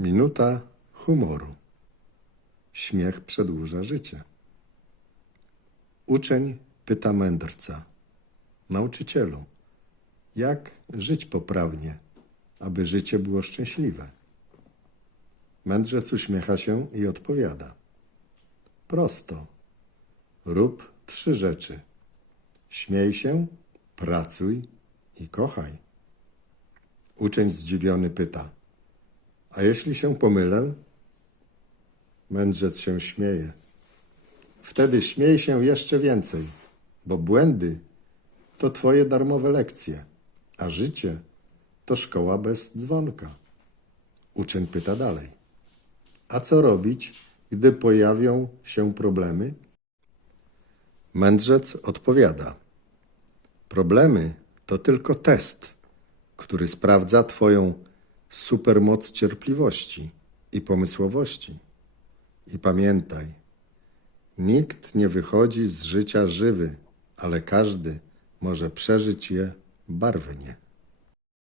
Minuta humoru. Śmiech przedłuża życie. Uczeń pyta mędrca. Nauczycielu, jak żyć poprawnie, aby życie było szczęśliwe? Mędrzec uśmiecha się i odpowiada. Prosto. Rób trzy rzeczy. Śmiej się, pracuj i kochaj. Uczeń zdziwiony pyta. A jeśli się pomylę? Mędrzec się śmieje. Wtedy śmiej się jeszcze więcej, bo błędy to twoje darmowe lekcje, a życie to szkoła bez dzwonka. Uczeń pyta dalej. A co robić, gdy pojawią się problemy? Mędrzec odpowiada. Problemy to tylko test, który sprawdza Twoją supermoc cierpliwości i pomysłowości. I pamiętaj, nikt nie wychodzi z życia żywy, ale każdy może przeżyć je barwnie.